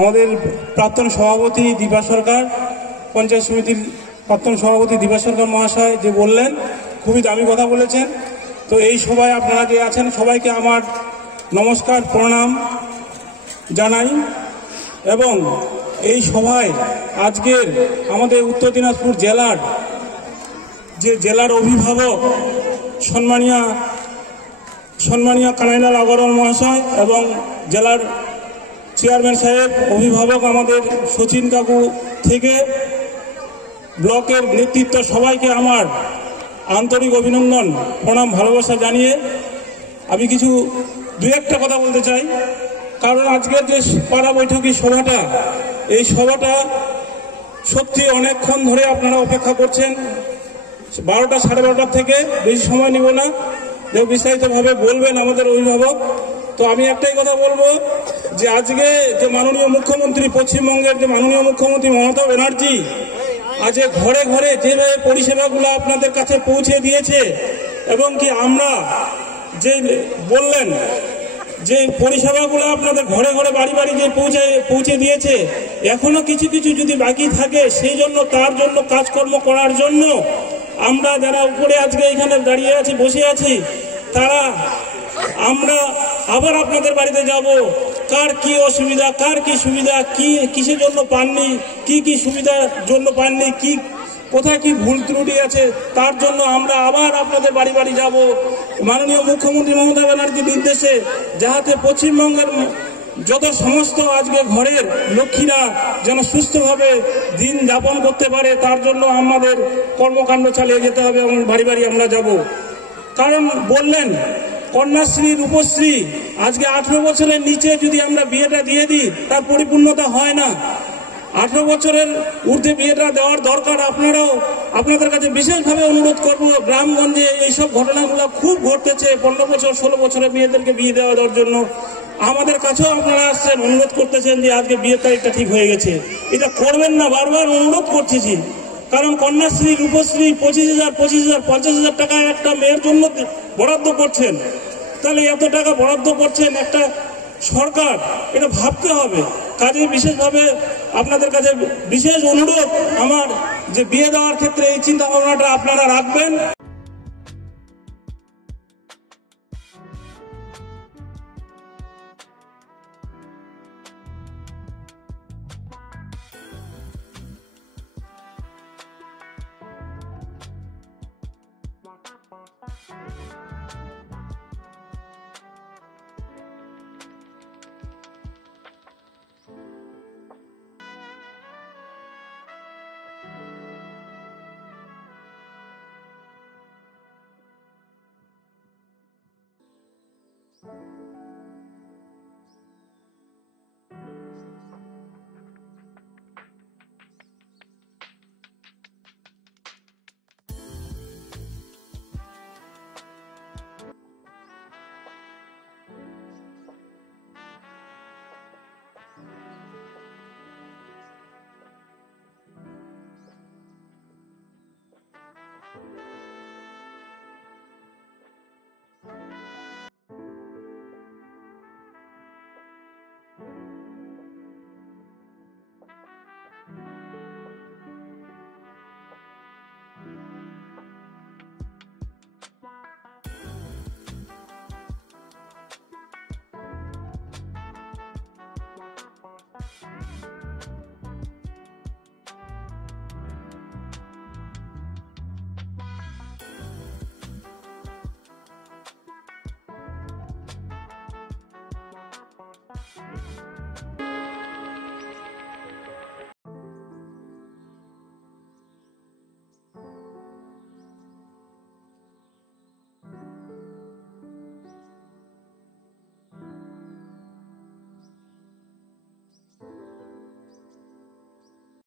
আমাদের প্রাক্তন সভাপতি দীপা সরকার, পঞ্চায়েত সমিতির প্রাক্তন সভাপতি দীপা সরকার মহাশয় যে বললেন, খুবই দামি কথা বলেছেন। তো এই সভায় আপনারা যে আছেন সবাইকে আমার নমস্কার, প্রণাম জানাই। এবং এই সভায় আজকের আমাদের উত্তর দিনাজপুর জেলার যে জেলার অভিভাবক সম্মানীয় কানাইলাল আগরওয়াল মহাশয় এবং জেলার চেয়ারম্যান সাহেব, অভিভাবক আমাদের সচিন কাকু থেকে ব্লকের নেতৃত্ব, সবাইকে আমার আন্তরিক অভিনন্দন, প্রণাম, ভালোবাসা জানিয়ে আমি কিছু দু একটা কথা বলতে চাই। কারণ আজকের যে পাড়া বৈঠকি সভাটা, এই সভাটা সত্যি অনেকক্ষণ ধরে আপনারা অপেক্ষা করছেন। 12টা সাড়ে 12টার থেকে বেশি সময় নিব না, যে বিস্তারিতভাবে বলবেন আমাদের অভিভাবক। তো আমি একটাই কথা বলবো যে আজকে যে মাননীয় মুখ্যমন্ত্রী, পশ্চিমবঙ্গের যে মাননীয় মুখ্যমন্ত্রী মমতা ব্যানার্জি আজ ঘরে ঘরে যেভাবে পরিষেবাগুলো আপনাদের কাছে পৌঁছে দিয়েছে, এবং কি আমরা যে বললেন যে পরিষেবাগুলো আপনাদের ঘরে ঘরে বাড়ি বাড়ি যে পৌঁছে দিয়েছে, এখনো কিছু কিছু যদি বাকি থাকে, সেই জন্য তার জন্য কাজকর্ম করার জন্য আমরা যারা উপরে আজকে এখানে দাঁড়িয়ে আছি, বসে আছি, তারা আমরা আবার আপনাদের বাড়িতে যাব। কার কি অসুবিধা, কার কি সুবিধা, কি কিসের জন্য পাননি, কি কি সুবিধার জন্য পাননি, কি কোথায় কি ভুল ত্রুটি আছে, তার জন্য আমরা আবার আপনাদের বাড়ি বাড়ি যাব মাননীয় মুখ্যমন্ত্রী মমতা ব্যানার্জির নির্দেশে, যাতে পশ্চিমবঙ্গের যত সমস্ত আজকে ঘরের লক্ষ্মীরা যেন সুস্থভাবে দিন যাপন করতে পারে, তার জন্য আমাদের কর্মকাণ্ড চালিয়ে যেতে হবে এবং বাড়ি বাড়ি আমরা যাব। কারণ বললেন কন্যাশ্রী, রূপশ্রী, আজকে 18 বছরের নিচে যদি আমরা বিয়েটা দিয়ে দিই, তার পরিপূর্ণতা হয় না। 18 বছরের ঊর্ধ্বে বিয়েটা দেওয়ার দরকার। আপনাদের কাছে বিশেষভাবে অনুরোধ করব, গ্রামগঞ্জে এইসব ঘটনাগুলো খুব ঘটতেছে। 15 বছর 16 বছরের মেয়েদেরকে বিয়ে দেওয়ার জন্য আমাদের কাছেও আপনারা আসছেন, অনুরোধ করতেছেন যে আজকে বিয়ের তারিখটা ঠিক হয়ে গেছে। এটা করবেন না, বারবার অনুরোধ করতেছি। কারণ কন্যাশ্রী, রূপশ্রী 25,000, 25,000, 50,000 টাকা একটা মেয়ের জন্য বরাদ্দ করছেন। তাহলে এত টাকা বরাদ্দ করছেন একটা সরকার, এটা ভাবতে হবে। কাজে বিশেষভাবে আপনাদের কাছে বিশেষ অনুরোধ আমার, যে বিয়ে দেওয়ার ক্ষেত্রে এই চিন্তা ভাবনাটা আপনারা রাখবেন।